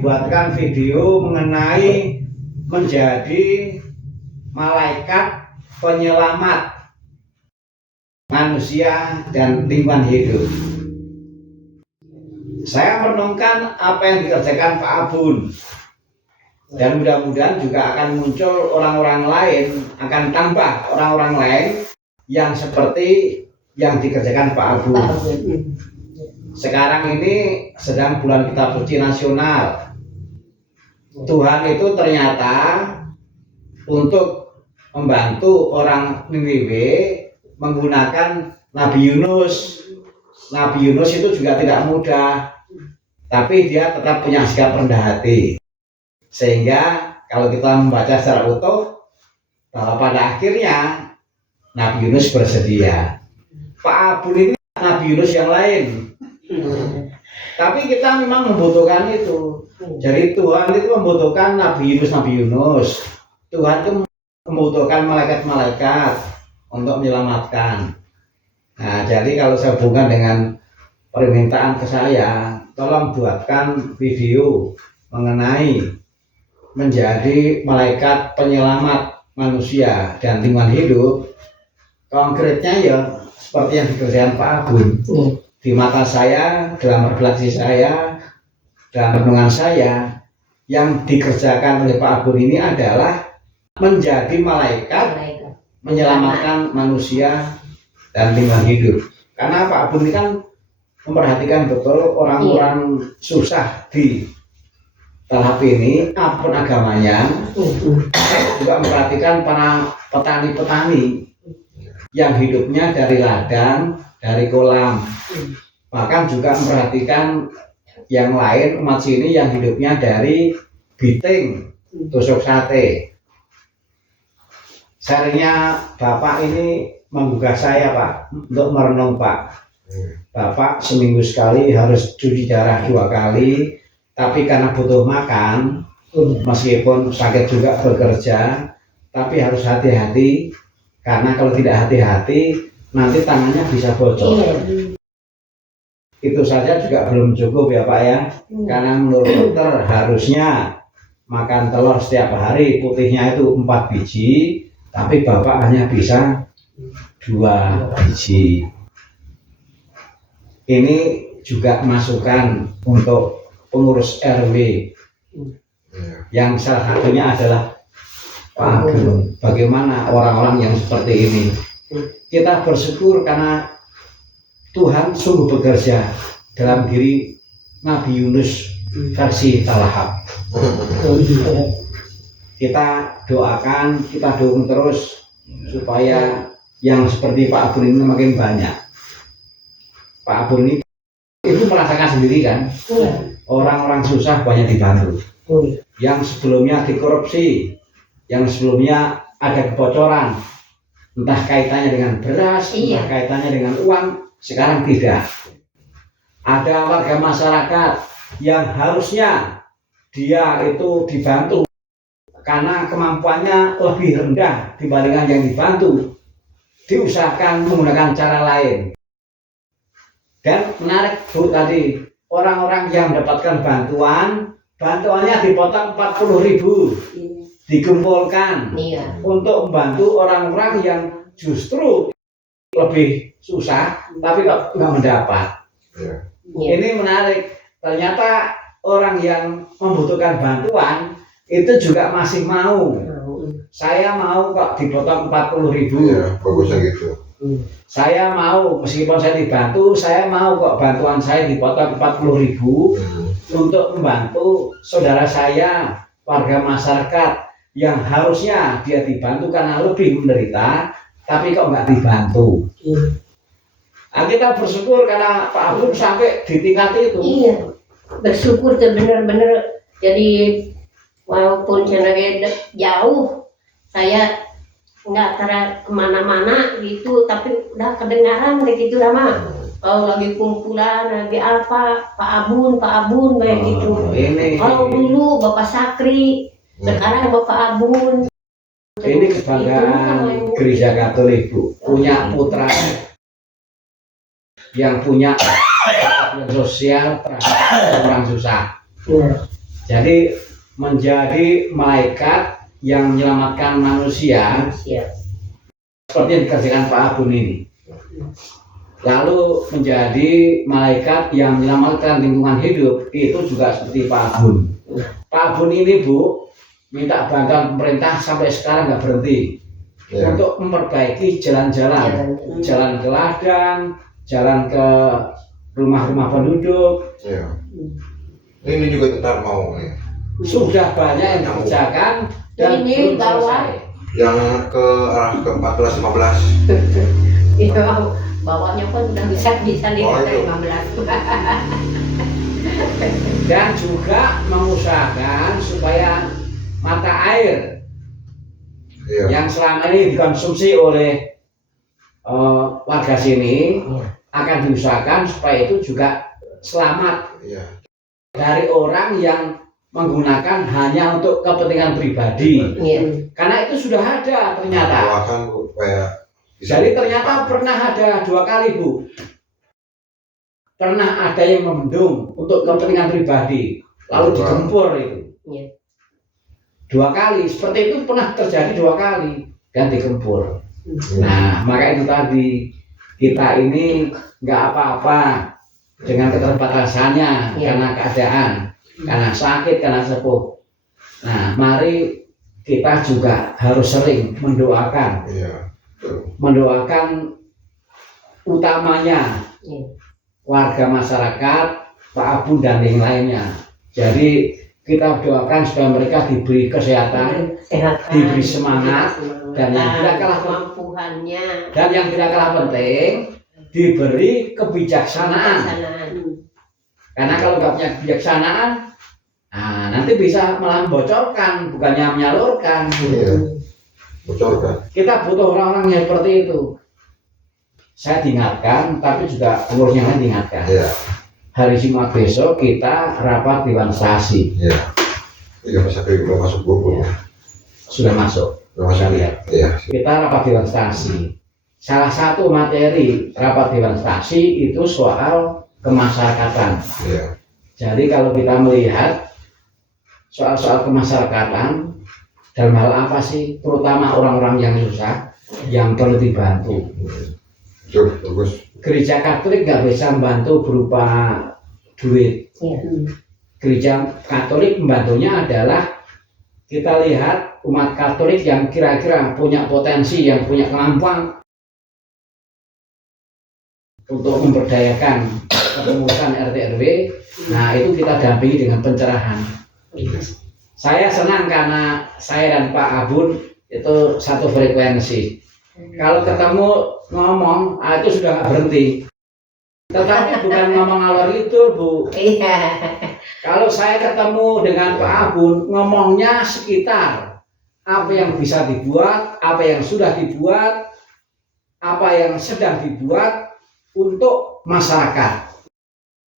dibuatkan video mengenai menjadi malaikat penyelamat manusia dan lingkungan hidup. Saya merenungkan apa yang dikerjakan Pak Abun, dan mudah-mudahan juga akan muncul orang-orang lain, akan tambah orang-orang lain yang seperti yang dikerjakan Pak Abun. Sekarang ini sedang bulan kitab suci nasional. Tuhan itu ternyata untuk membantu orang Niniwe menggunakan Nabi Yunus. Nabi Yunus itu juga tidak mudah, tapi dia tetap punya sikap rendah hati. Sehingga kalau kita membaca secara utuh, bahwa pada akhirnya Nabi Yunus bersedia. Pak Abun ini Nabi Yunus yang lain. Tapi kita memang membutuhkan itu. Jadi Tuhan itu membutuhkan Nabi Yunus. Tuhan itu membutuhkan malaikat-malaikat untuk menyelamatkan. Nah, jadi kalau saya hubungkan dengan permintaan ke saya, tolong buatkan video mengenai menjadi malaikat penyelamat manusia dan lingkungan hidup. Konkretnya ya seperti yang dikerjakan Pak Abun. Di mata saya, dalam refleksi saya, dalam renungan saya, yang dikerjakan oleh Pak Abun ini adalah menjadi malaikat menyelamatkan manusia dan lingkungan hidup. Karena Pak Abun ini kan memperhatikan betul orang-orang susah di tahap ini, apapun agamanya, juga memperhatikan para petani-petani yang hidupnya dari ladang, dari kolam, bahkan juga memperhatikan yang lain umat sini yang hidupnya dari biting, tusuk sate. Seringnya Bapak ini menggugah saya Pak untuk merenung Pak. Bapak seminggu sekali harus cuci darah 2 kali, tapi karena butuh makan, meskipun sakit juga bekerja, tapi harus hati-hati, karena kalau tidak hati-hati nanti tangannya bisa bocor. Itu saja juga belum cukup ya Pak ya, karena menurut dokter harusnya makan telur setiap hari, putihnya itu 4 biji, tapi Bapak hanya bisa 2 biji. Ini juga masukan untuk pengurus RW yang salah satunya adalah Pak Agung. Bagaimana orang-orang yang seperti ini? Kita bersyukur karena Tuhan sungguh bekerja dalam diri Nabi Yunus versi Talahab. Kita doakan, kita dukung terus supaya yang seperti Pak Abun ini makin banyak. Pak Abun ini itu merasakan sendiri kan, orang-orang susah banyak dibantu. Yang sebelumnya dikorupsi, yang sebelumnya ada kebocoran, entah kaitannya dengan beras, entah kaitannya dengan uang, sekarang tidak. Ada warga masyarakat yang harusnya dia itu dibantu karena kemampuannya lebih rendah dibandingkan yang dibantu, diusahakan menggunakan cara lain. Dan menarik Bu tadi, orang-orang yang mendapatkan bantuannya dipotong 40.000, dikumpulkan untuk membantu orang-orang yang justru lebih susah tapi kok nggak mendapat. Ini menarik, ternyata orang yang membutuhkan bantuan itu juga masih mau. Saya mau kok dipotong 40.000. Bagusnya gitu. Saya mau, meskipun saya dibantu, saya mau kok bantuan saya dipotong 40.000 untuk membantu saudara saya, warga masyarakat yang harusnya dia dibantu karena lebih menderita, tapi kok nggak dibantu. Nah, kita bersyukur karena Pak Abun sampai di tingkat itu. Iya, bersyukur tuh bener-bener. Jadi walaupun cenderung jauh, saya nggak kemana-mana gitu, tapi udah kedengaran kayak gitu lama. Kalau lagi kumpulan, lagi apa, Pak Abun kayak gitu. Kalau dulu Bapak Sakri, sekarang Bapak Abun. Ini kebanggaan Gereja Katolik Bu, punya putra yang punya sosial terhadap orang susah. Jadi menjadi malaikat yang menyelamatkan manusia Siap. seperti yang dikerjakan Pak Abun ini. Lalu menjadi malaikat yang menyelamatkan lingkungan hidup itu juga seperti Pak Abun. Pak Abun ini Bu minta bantuan pemerintah sampai sekarang nggak berhenti untuk memperbaiki jalan-jalan, jalan ke ladang, jalan ke rumah-rumah penduduk. Ini juga ntar mau nih. Sudah banyak yang dikerjakan dan Ini belum bawah. selesai. Yang ke arah ke 14 15. Iya, bawahnya pun udah bisa Oh, ke itu. 15. Dan juga mengusahakan supaya mata air Iya. yang selama ini dikonsumsi oleh warga sini akan diusahakan supaya itu juga selamat Iya. dari orang yang menggunakan hanya untuk kepentingan pribadi. Iya. Karena itu sudah ada ternyata. Doakan supaya bisa. Jadi ternyata pernah ada 2 kali Bu. Pernah ada yang membendung untuk kepentingan pribadi, lalu digempur itu. Iya. 2 kali, seperti itu pernah terjadi 2 kali dan digempur. Nah, maka itu tadi kita ini nggak apa-apa dengan keterbatasannya karena keadaan, karena sakit, karena sepuh. Nah, mari kita juga harus sering mendoakan, Iya. mendoakan utamanya Iya. warga masyarakat, Pak Abun dan yang lainnya. Jadi kita doakan supaya mereka diberi kesehatan, Kesehatan, diberi semangat, dan yang tidak kalah kemampuannya, dan yang tidak kalah penting diberi kebijaksanaan. Karena kalau nggak punya kebijaksanaan, nah, nanti bisa malah membocorkan, bukannya menyalurkan. Iya. Bocorkan. Kita butuh orang-orang yang seperti itu. Saya diingatkan, tapi juga pengurusnya kan diingatkan. Iya. Hari Jumat besok kita rapat Dewan Stasi. Iya. Iya, masa belum masuk bubur. Sudah masuk. Belum masuk. Lihat. Iya. Kita rapat Dewan Stasi. Salah satu materi rapat Dewan Stasi itu soal kemasyarakatan. Iya. Jadi kalau kita melihat soal-soal kemasyarakatan dalam hal apa sih, terutama orang-orang yang susah, yang perlu dibantu. Bagus. Gereja Katolik nggak bisa membantu berupa duit. Gereja Katolik membantunya adalah kita lihat umat Katolik yang kira-kira punya potensi, yang punya kemampuan untuk memberdayakan kepengurusan RT RW. Nah, itu kita dampingi dengan pencerahan. Saya senang karena saya dan Pak Abun itu satu frekuensi. Kalau ketemu ngomong, itu sudah nggak berhenti. Tetapi bukan ngomong ngalor itu, Bu. Iya. Kalau saya ketemu dengan Pak Abun, ngomongnya sekitar apa yang bisa dibuat, apa yang sudah dibuat, apa yang sedang dibuat untuk masyarakat.